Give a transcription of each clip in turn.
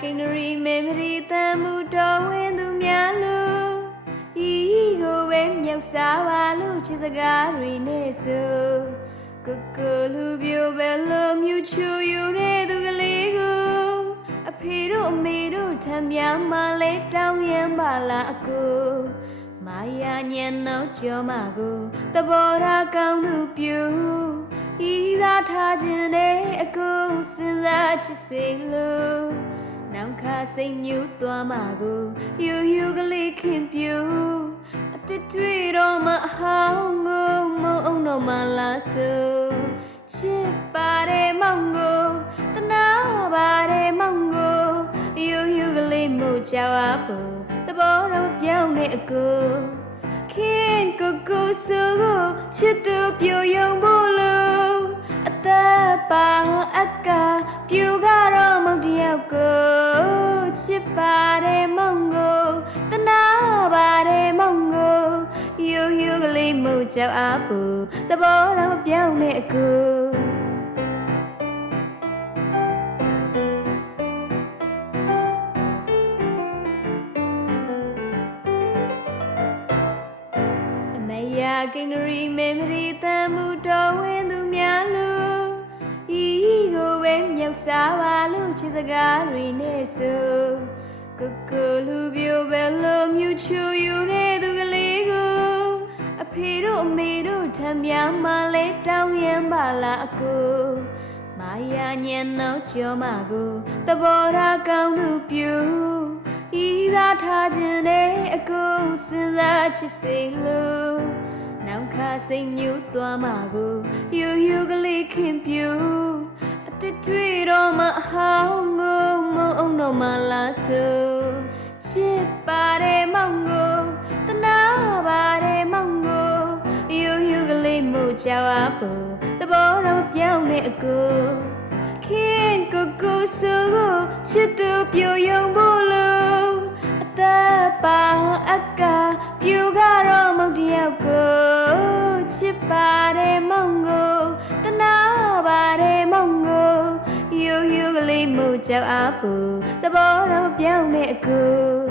ကိန်းရီမေမရီတမ်းမှုတော်ဝင်သူများလို့ဤကိုပဲမြောက်စားပါလို့ချစ်စကားတွေနဲ့ဆိုကိုလူပြိုပဲလို့မြူချူယူတဲ့သူကလေးကိုအဖေတို့အမေတို့ထမ်းများမှလဲတောင်းရမ်းပါလားအကိုမာယာညံနောက်ကြောမကိုတဘောရာကောင်းသူပြူဤသာထားခြင်းနဲ့အကိုစဉ်းစားချစ်စေလို့နောင်ခါစိတ်ညူသွားမှာကိုယူယူကလေးခင်ပြူအတတွေ့တော့မအဟောင်းကိုမုံအောင်တော့မလားဆိုချစ်ပါတယ်မောင်ကိုတနာပါတယ်မောင်ကိုယူယူကလေးမို့ကြောက်အဖို့တဘောတော့ပြောင်းနေအကိုခင်ကိုဆိုကိုချစ်သူပြိုယုံဖို့လို့အသက်ပါအကပြူကတော့မောင်တယောက်ကိုချစ်ပါတယ်မောင်ကိုတနာပါတယ်မောင်ကိုယူယူကလေးမို့ကြောက်အဖို့တဘောတော့ပြောင်းနေအကိုကိန်းရီမေမရီတမ်းမှုတော်ဝင်သူများလို့ဤကိုပဲမြောက်စားပါလို့ချစ်စကားတွေနဲ့ဆိုကိုလူပြိုပဲလို့မြူချူယူတဲ့သူကလေးကိုအဖေတို့အမေတို့ထမ်းများမှလဲတောင်းရမ်းပါလားအကိုမာယာညံနောက်ကြောမကိုတဘောရာကောင်းသူပြူဤသာထားခြင်းနဲ့အကိုစဉ်းစားချစ်စေလို့နောင်ခါစိတ်ညူသွားမှာကိုယူယူကလေးခင်ပြူအတတွေ့တော့မအဟောင်းကိုမုံအောင်တော့မလားဆိုချစ်ပါတယ်မောင်ကိုတနာပါတယ်မောင်ကိုယူယူကလေးမို့ကြောက်အဖို့တဘောတော့ပြောင်းနေအကိုခင်ကိုဆိုကိုချစ်သူပြိုယုံဖို့လို့အသက်ပါအကပြူကတော့မောင်တယောက်ကိုချစ်ပါတယ်မောင်ကိုတနာပါတယ်မောင်ကိုယူယူကလေးမို့ကြောက်အဖို့တဘောတော့ပြောင်းနေအကို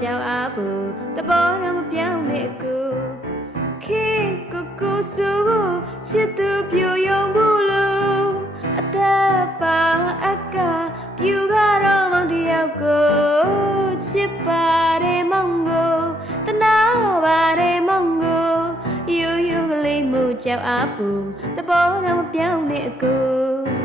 ကြောက်အဖို့တဘောတော့မပြောင်းနေကိုခင်ကိုဆိုကိုချစ်သူပြိုယုံဖို့လို့အသက်ပါအကပြူကတော့မောင်တယောက်ကိုချစ်ပါတယ်မောင်ကိုတနာပါတယ်မောင်ကိုယူယူကလေးမို့ကြောက်အဖို့တဘောတော့မပြောင်းနေကို